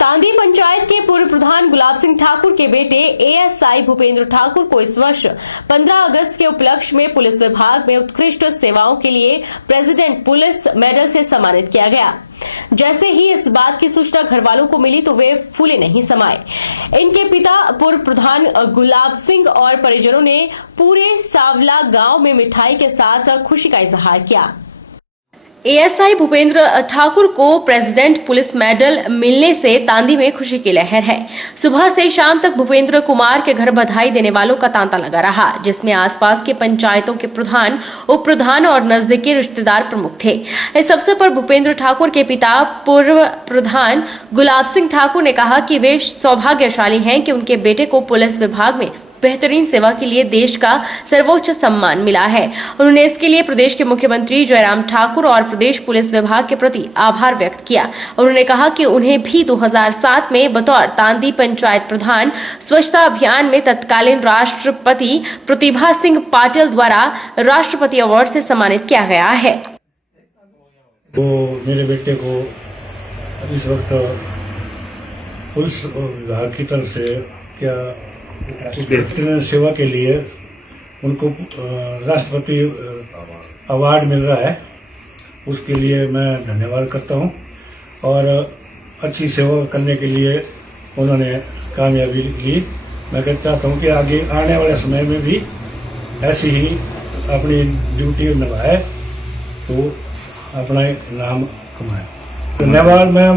तांदी पंचायत के पूर्व प्रधान गुलाब सिंह ठाकुर के बेटे एएसआई भूपेंद्र ठाकुर को इस वर्ष 15 अगस्त के उपलक्ष्य में पुलिस विभाग में उत्कृष्ट सेवाओं के लिए प्रेसिडेंट पुलिस मेडल से सम्मानित किया गया। जैसे ही इस बात की सूचना घर वालों को मिली तो वे फूले नहीं समाये। इनके पिता पूर्व प्रधान गुलाब सिंह और परिजनों ने पूरे सावला गांव में मिठाई के साथ खुशी का इजहार किया। एएसआई भूपेंद्र ठाकुर को प्रेसिडेंट पुलिस मेडल मिलने से तांदी में खुशी की लहर है। सुबह से शाम तक भूपेंद्र कुमार के घर बधाई देने वालों का तांता लगा रहा, जिसमें आसपास के पंचायतों के प्रधान, उप प्रधान और नजदीकी रिश्तेदार प्रमुख थे। इस अवसर पर भूपेंद्र ठाकुर के पिता पूर्व प्रधान गुलाब सिंह ठाकुर ने कहा कि वे सौभाग्यशाली हैं कि उनके बेटे को पुलिस विभाग में बेहतरीन सेवा के लिए देश का सर्वोच्च सम्मान मिला है। उन्होंने इसके लिए प्रदेश के मुख्यमंत्री जयराम ठाकुर और प्रदेश पुलिस विभाग के प्रति आभार व्यक्त किया। उन्होंने कहा कि उन्हें भी 2007 में बतौर तांदी पंचायत प्रधान स्वच्छता अभियान में तत्कालीन राष्ट्रपति प्रतिभा सिंह पाटिल द्वारा राष्ट्रपति अवार्ड से सम्मानित किया गया है। तो मेरे बेटे को इस वक्त पुलिस विभाग की तरफ से क्या बेहतरीन सेवा के लिए उनको राष्ट्रपति अवार्ड मिल रहा है, उसके लिए मैं धन्यवाद करता हूं। और अच्छी सेवा करने के लिए उन्होंने कामयाबी ली। मैं चाहता हूं कि आगे आने वाले समय में भी ऐसी ही अपनी ड्यूटी निभाए तो अपना नाम कमाए। धन्यवाद। मैं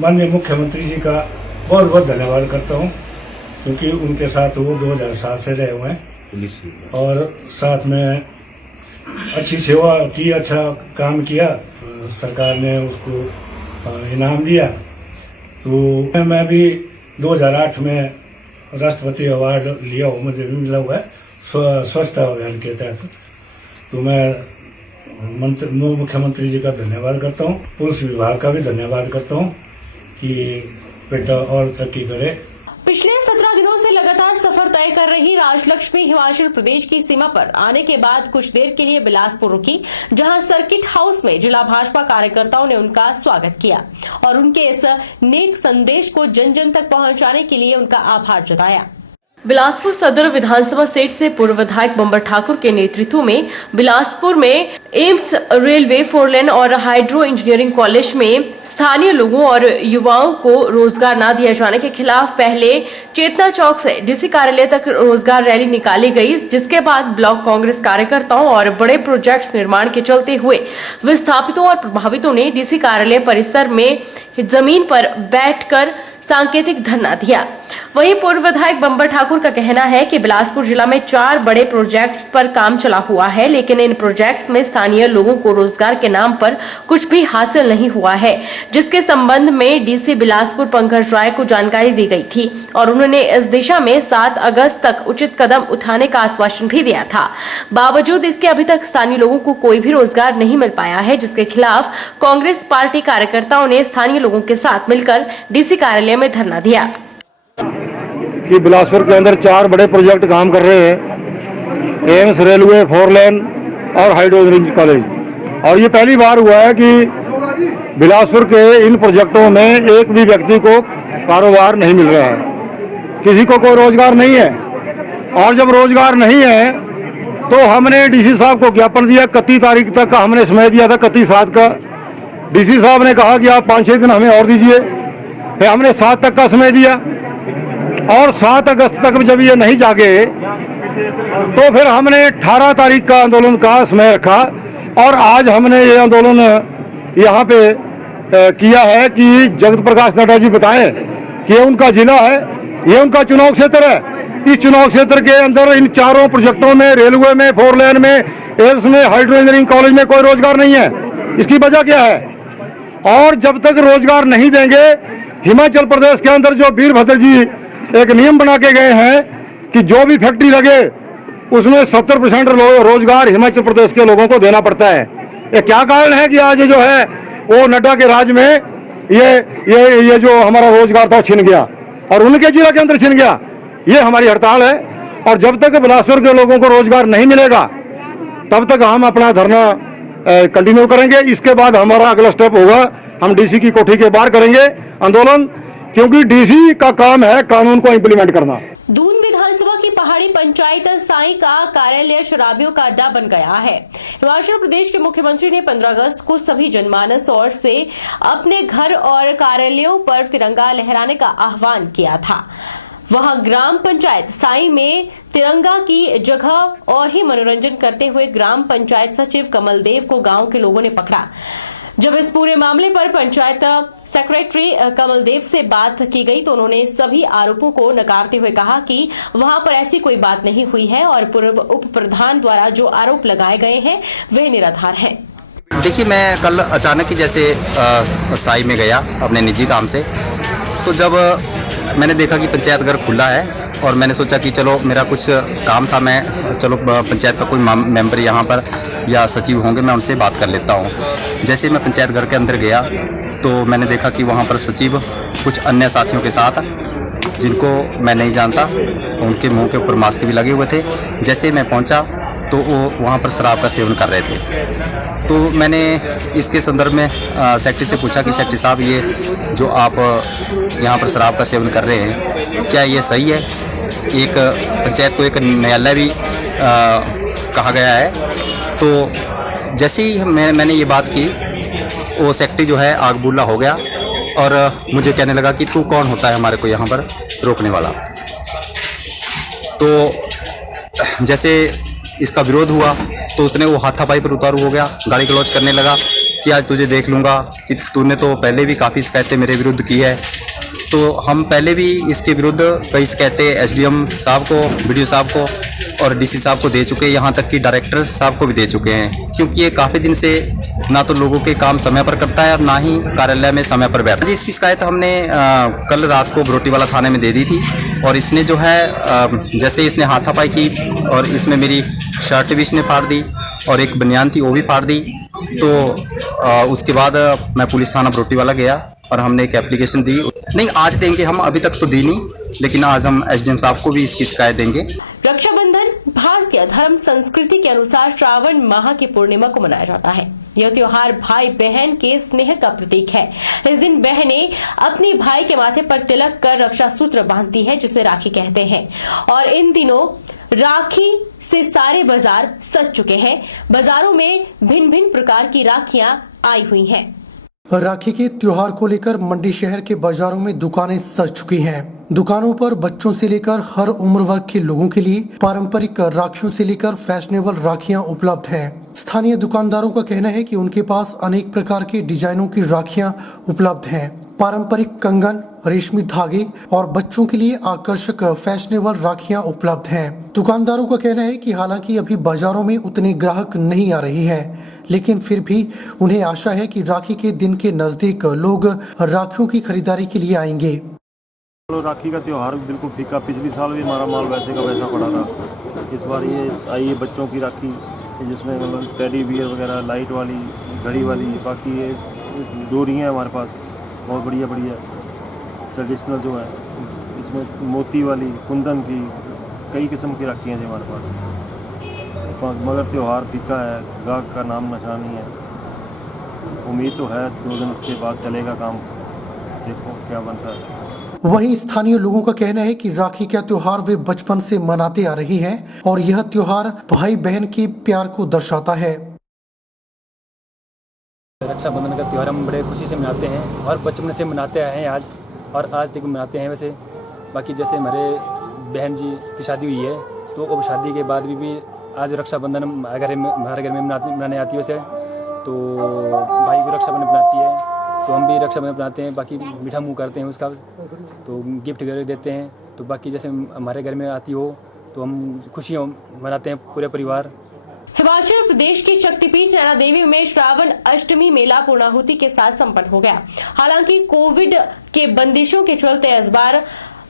माननीय मुख्यमंत्री जी का बहुत बहुत धन्यवाद करता हूं, क्योंकि उनके साथ वो 2007 से रहे हुए हैं और साथ में अच्छी सेवा की, अच्छा काम किया। सरकार ने उसको इनाम दिया। तो मैं भी 2008 में राष्ट्रपति अवार्ड लिया हूँ, मुझे भी मिला हुआ है स्वच्छता अभियान के तहत। तो मैं मुख्यमंत्री जी का धन्यवाद करता हूँ, पुलिस विभाग का भी धन्यवाद करता हूँ कि बेटा और तरक्की करे। पिछले 17 दिनों से लगातार सफर तय कर रही राजलक्ष्मी हिमाचल प्रदेश की सीमा पर आने के बाद कुछ देर के लिए बिलासपुर रुकी, जहां सर्किट हाउस में जिला भाजपा कार्यकर्ताओं ने उनका स्वागत किया और उनके इस नेक संदेश को जन जन तक पहुंचाने के लिए उनका आभार जताया। बिलासपुर सदर विधानसभा सीट से पूर्व विधायक बंबर ठाकुर के नेतृत्व में बिलासपुर में एम्स, रेलवे, 4 लेन और हाइड्रो इंजीनियरिंग कॉलेज में स्थानीय लोगों और युवाओं को रोजगार न दिए जाने के खिलाफ पहले चेतना चौक से डीसी कार्यालय तक रोजगार रैली निकाली गई, जिसके बाद ब्लॉक कांग्रेस कार्यकर्ताओं और बड़े प्रोजेक्ट्स निर्माण के चलते हुए विस्थापितों और प्रभावितों ने डीसी कार्यालय परिसर में जमीन पर बैठकर सांकेतिक धरना दिया। वहीं पूर्व विधायक बंबर ठाकुर का कहना है कि बिलासपुर जिला में 4 बड़े प्रोजेक्ट्स पर काम चला हुआ है, लेकिन इन प्रोजेक्ट्स में स्थानीय लोगों को रोजगार के नाम पर कुछ भी हासिल नहीं हुआ है, जिसके संबंध में डीसी बिलासपुर पंकज राय को जानकारी दी गई थी और उन्होंने इस दिशा में 7 अगस्त तक उचित कदम उठाने का आश्वासन भी दिया था। बावजूद इसके अभी तक स्थानीय लोगों को कोई भी रोजगार नहीं मिल पाया है, जिसके खिलाफ कांग्रेस पार्टी कार्यकर्ताओं ने स्थानीय लोगों के साथ मिलकर डीसी कार्यालय में धरना दिया। कि बिलासपुर के अंदर 4 बड़े प्रोजेक्ट काम कर रहे हैं, एम्स, रेलवे, 4 लेन और हाइड्रो इंजीनियरिंग कॉलेज। और ये पहली बार हुआ है कि बिलासपुर के इन प्रोजेक्टों में एक भी व्यक्ति को कारोबार नहीं मिल रहा है, किसी को कोई रोजगार नहीं है। और जब रोजगार नहीं है तो हमने डीसी साहब को ज्ञापन दिया, 31 तारीख तक का हमने समय दिया था, 31/7 का। डीसी साहब ने कहा कि आप 5-6 दिन हमें और दीजिए। फिर हमने 7 तक का समय दिया और 7 अगस्त तक जब ये नहीं जागे तो फिर हमने 18 तारीख का आंदोलन का समय रखा और आज हमने ये आंदोलन यहाँ पे किया है कि जगत प्रकाश नड्डा जी बताएं कि ये उनका जिला है, ये उनका चुनाव क्षेत्र है। इस चुनाव क्षेत्र के अंदर इन 4 प्रोजेक्टों में, रेलवे में, 4 लेन में, एम्स में, हाइड्रो इंजीनियरिंग कॉलेज में कोई रोजगार नहीं है। इसकी वजह क्या है? और जब तक रोजगार नहीं देंगे, हिमाचल प्रदेश के अंदर जो वीरभद्र जी एक नियम बना के गए हैं कि जो भी फैक्ट्री लगे उसमें 70% रोजगार हिमाचल प्रदेश के लोगों को देना पड़ता है। ये क्या कारण है कि आज जो है वो नड्डा के राज में ये जो हमारा रोजगार था छिन गया और उनके जिला के अंदर छिन गया। ये हमारी हड़ताल है और जब तक बिलासपुर के लोगों को रोजगार नहीं मिलेगा तब तक हम अपना धरना कंटिन्यू करेंगे। इसके बाद हमारा अगला स्टेप होगा, हम डीसी की कोठी के बाहर करेंगे आंदोलन। क्योंकि डीसी का काम है कानून को इम्प्लीमेंट करना। दून विधानसभा की पहाड़ी पंचायत साई का कार्यालय शराबियों का अड्डा बन गया है। हिमाचल प्रदेश के मुख्यमंत्री ने 15 अगस्त को सभी जनमानस और से अपने घर और कार्यालयों पर तिरंगा लहराने का आह्वान किया था। वहां ग्राम पंचायत साई में तिरंगा की जगह और ही मनोरंजन करते हुए ग्राम पंचायत सचिव कमल देव को गांव के लोगों ने पकड़ा। जब इस पूरे मामले पर पंचायत सेक्रेटरी कमल देव से बात की गई तो उन्होंने सभी आरोपों को नकारते हुए कहा कि वहां पर ऐसी कोई बात नहीं हुई है और पूर्व उप प्रधान द्वारा जो आरोप लगाए गए हैं वे निराधार हैं। देखिए, मैं कल अचानक ही जैसे साई में गया अपने निजी काम से, तो जब मैंने देखा कि पंचायत घर खुला है और मैंने सोचा कि चलो मेरा कुछ काम था, मैं चलो पंचायत का कोई मेंबर यहाँ पर या सचिव होंगे, मैं उनसे बात कर लेता हूँ। जैसे मैं पंचायत घर के अंदर गया तो मैंने देखा कि वहाँ पर सचिव कुछ अन्य साथियों के साथ, जिनको मैं नहीं जानता, उनके मुंह के ऊपर मास्क भी लगे हुए थे। जैसे मैं पहुँचा तो वो वहाँ पर शराब का सेवन कर रहे थे। तो मैंने इसके संदर्भ में सेक्रेटरी से पूछा कि सेक्रेटरी साहब, ये जो आप यहाँ पर शराब का सेवन कर रहे हैं, क्या ये सही है? एक पंचायत को एक न्यायालय भी कहा गया है। तो जैसे ही मैंने ये बात की, वो सेक्रेटरी जो है आग बूला हो गया और मुझे कहने लगा कि तू कौन होता है हमारे को यहाँ पर रोकने वाला। तो जैसे इसका विरोध हुआ तो उसने वो हाथापाई पर उतारू हो गया, गाली गलौज करने लगा कि आज तुझे देख लूँगा, कि तूने तो पहले भी काफ़ी शिकायतें मेरे विरुद्ध की है। तो हम पहले भी इसके विरुद्ध कई शिकायतें एसडीएम साहब को, बीडीओ साहब को और डीसी साहब को दे चुके हैं, यहाँ तक कि डायरेक्टर साहब को भी दे चुके हैं, क्योंकि ये काफ़ी दिन से ना तो लोगों के काम समय पर करता है और ना ही कार्यालय में समय पर बैठता है। इसकी शिकायत हमने कल रात को बरोटीवाला थाने में दे दी थी और इसने जो है जैसे इसने हाथापाई की और इसमें मेरी शर्ट भी इसने फाड़ दी और एक बनियान थी वो भी फाड़ दी। तो उसके बाद मैं पुलिस थाना बरोटीवाला गया और हमने एक एप्लीकेशन दी। नहीं, आज देंगे हम, अभी तक तो दी नहीं, लेकिन आज हम एसडीएम साहब को भी इसकी शिकायत देंगे। रक्षाबंधन भारतीय धर्म संस्कृति के अनुसार श्रावण माह की पूर्णिमा को मनाया जाता है। यह त्योहार भाई बहन के स्नेह का प्रतीक है। इस दिन बहनें अपने भाई के माथे पर तिलक कर रक्षा सूत्र बांधती है, जिसे राखी कहते हैं। और इन दिनों राखी से सारे बाजार सज चुके हैं। बाजारों में भिन्न भिन्न प्रकार की राखियां आई हुई हैं। राखी के त्योहार को लेकर मंडी शहर के बाजारों में दुकानें सज चुकी हैं। दुकानों पर बच्चों से लेकर हर उम्र वर्ग के लोगों के लिए पारंपरिक राखियों से लेकर फैशनेबल राखियां उपलब्ध हैं। स्थानीय दुकानदारों का कहना है कि उनके पास अनेक प्रकार के डिजाइनों की राखियां उपलब्ध हैं। पारंपरिक कंगन, रेशमी धागे और बच्चों के लिए आकर्षक फैशनेबल राखियां उपलब्ध हैं। दुकानदारों का कहना है कि हालांकि अभी बाजारों में उतने ग्राहक नहीं आ रहे हैं, लेकिन फिर भी उन्हें आशा है कि राखी के दिन के नजदीक लोग राखियों की खरीदारी के लिए आएंगे। राखी का त्यौहार बिल्कुल फीका, पिछली साल भी हमारा माल वैसे का वैसा पड़ा था। इस बार ये आई है बच्चों की राखी, जिसमें मतलब टेडी बियर वगैरह, लाइट वाली, घड़ी वाली, बाकी ये डोरियाँ हमारे पास बहुत बढ़िया बढ़िया ट्रेडिशनल जो है, इसमें मोती वाली, कुंदन की, कई किस्म की राखियाँ हैं हमारे पास। मगर त्यौहार फीका है, गाहक का नाम निशान नहीं है। उम्मीद तो है 2 दिन के बाद चलेगा काम, देखो क्या बनता है। वहीं स्थानीय लोगों का कहना है कि राखी का त्योहार वे बचपन से मनाते आ रही हैं और यह त्योहार भाई बहन के प्यार को दर्शाता है। रक्षाबंधन का त्यौहार हम बड़े खुशी से मनाते हैं और बचपन से मनाते आए हैं आज, और आज तक मनाते हैं। वैसे बाकी जैसे हमारे बहन जी की शादी हुई है तो अब शादी के बाद भी आज रक्षाबंधन हमारे घर में मनाने आती है। वैसे तो भाई को रक्षाबंधन बनाती है तो हम भी रक्षाबंधन बनाते हैं, बाकी मीठा मुँह करते हैं उसका, तो गिफ्ट वगैरह देते हैं। तो बाकी जैसे हमारे घर में आती हो तो हम खुशियाँ मनाते हैं पूरे परिवार। हिमाचल प्रदेश की शक्तिपीठ नैना देवी में श्रावण अष्टमी मेला पूर्णाहुति के साथ संपन्न हो गया। हालांकि कोविड के बंदिशों के चलते इस बार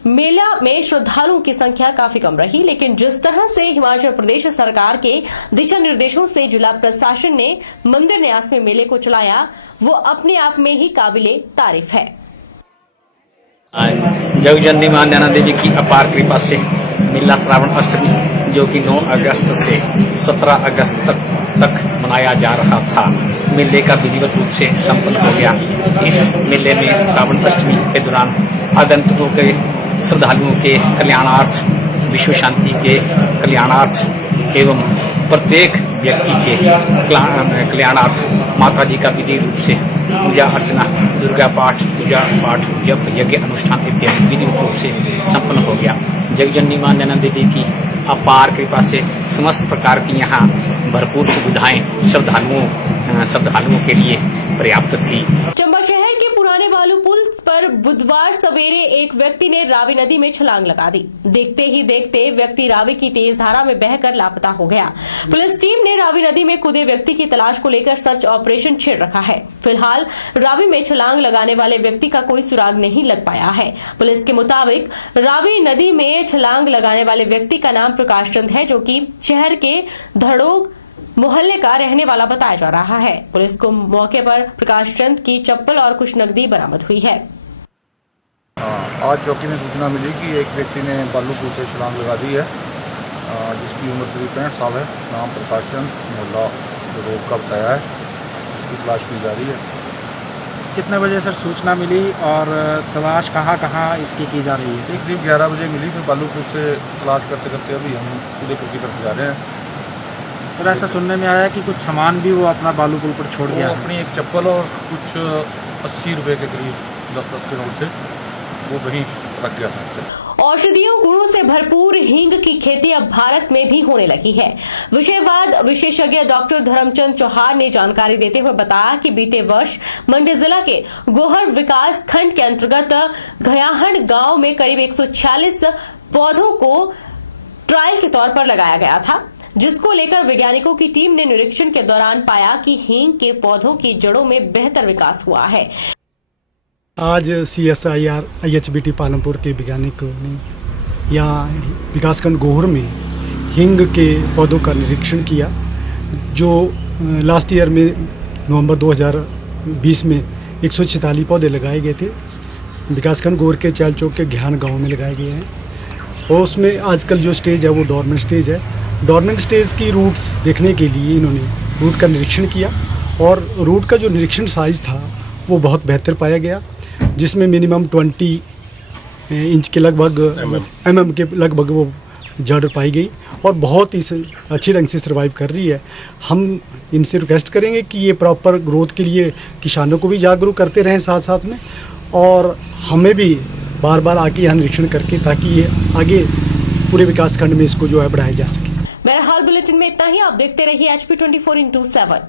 मेला में श्रद्धालुओं की संख्या काफी कम रही, लेकिन जिस तरह से हिमाचल प्रदेश सरकार के दिशा निर्देशों से जिला प्रशासन ने मंदिर न्यास में मेले को चलाया, वो अपने आप में ही काबिले तारीफ है। जगजननी मां नैना देवी की अपार कृपा से मेला श्रावण अष्टमी, जो कि 9 अगस्त से 17 अगस्त तक मनाया जा रहा था, मेले का विधिवत रूप से संपन्न हो गया। इस मेले में श्रावण अष्टमी के दौरान आगंतुकों के श्रद्धालुओं के कल्याणार्थ, विश्व शांति के कल्याणार्थ एवं प्रत्येक व्यक्ति के कल्याणार्थ माता जी का विधि रूप से पूजा अर्चना, दुर्गा पाठ, पूजा पाठ, जप यज्ञ अनुष्ठान इत्यादि विधि रूप से संपन्न हो गया। जगजननी मां नैना देवी की अपार कृपा से समस्त प्रकार की यहाँ भरपूर सुविधाएं श्रद्धालुओं के लिए पर्याप्त थी। चंबा शहर के पुराने बालू पुल पर बुधवार सवेरे एक व्यक्ति ने रावी नदी में छलांग लगा दी। देखते ही देखते व्यक्ति रावी की तेज धारा में बहकर लापता हो गया। पुलिस टीम ने रावी नदी में कूदे व्यक्ति की तलाश को लेकर सर्च ऑपरेशन छेड़ रखा है। फिलहाल रावी में छलांग लगाने वाले व्यक्ति का कोई सुराग नहीं लग पाया है। पुलिस के मुताबिक रावी नदी में छलांग लगाने वाले व्यक्ति का नाम प्रकाश चंद है, जो कि शहर के धड़ोग मोहल्ले का रहने वाला बताया जा रहा है। पुलिस को मौके पर प्रकाश चंद की चप्पल और कुछ नकदी बरामद हुई है। आज चौकी में सूचना मिली कि एक व्यक्ति ने बालू पुल से छलांग लगा दी है, जिसकी उम्र करीब 65 साल है। नाम प्रकाश चंद, मोहल्ला रोग का बताया है। इसकी तलाश की जा रही है। कितने बजे सर सूचना मिली और तलाश कहाँ इसकी की जा रही है? करीब 11 बजे मिली। फिर बालू पुल से तलाश करते करते अभी हम उदयपुर की तरफ जा रहे हैं। सर ऐसा सुनने में आया कि कुछ सामान भी वो अपना बालू पुल पर छोड़ गया। अपनी एक चप्पल और कुछ 80 रुपए के करीब 10 के नोट थे, वो वहीं रख गया था। औषधियों गुणों से भरपूर हींग की खेती अब भारत में भी होने लगी है। विषयवाद विशेषज्ञ डॉक्टर धर्मचंद चौहान ने जानकारी देते हुए बताया कि बीते वर्ष मंडी जिला के गोहर विकास खंड के अंतर्गत घयाहण गांव में करीब 146 पौधों को ट्रायल के तौर पर लगाया गया था, जिसको लेकर वैज्ञानिकों की टीम ने निरीक्षण के दौरान पाया कि हींग के पौधों की जड़ों में बेहतर विकास हुआ है। आज CSIR IHBT पालमपुर के वैज्ञानिकों ने यहाँ विकासखंड गोहर में हींग के पौधों का निरीक्षण किया, जो लास्ट ईयर में नवंबर 2020 में 146 पौधे लगाए गए थे। विकासखंड गोहर के चाल चौक के घयाहण गांव में लगाए गए हैं, और उसमें आजकल जो स्टेज है वो डोरमेंट स्टेज है। डोरमेंट स्टेज की रूट्स देखने के लिए इन्होंने रूट का निरीक्षण किया, और रूट का जो निरीक्षण साइज़ था वो बहुत बेहतर पाया गया, जिसमें मिनिमम 20 इंच के लगभग mm के लगभग वो जड़ पाई गई, और बहुत ही अच्छी ढंग से सर्वाइव कर रही है। हम इनसे रिक्वेस्ट करेंगे कि ये प्रॉपर ग्रोथ के लिए किसानों को भी जागरूक करते रहें साथ साथ में, और हमें भी बार बार आके यहाँ निरीक्षण करके, ताकि ये आगे पूरे विकासखंड में इसको जो है बढ़ाया जा सके। बहरहाल बुलेटिन में इतना ही। आप देखते रहिए HP 24/7।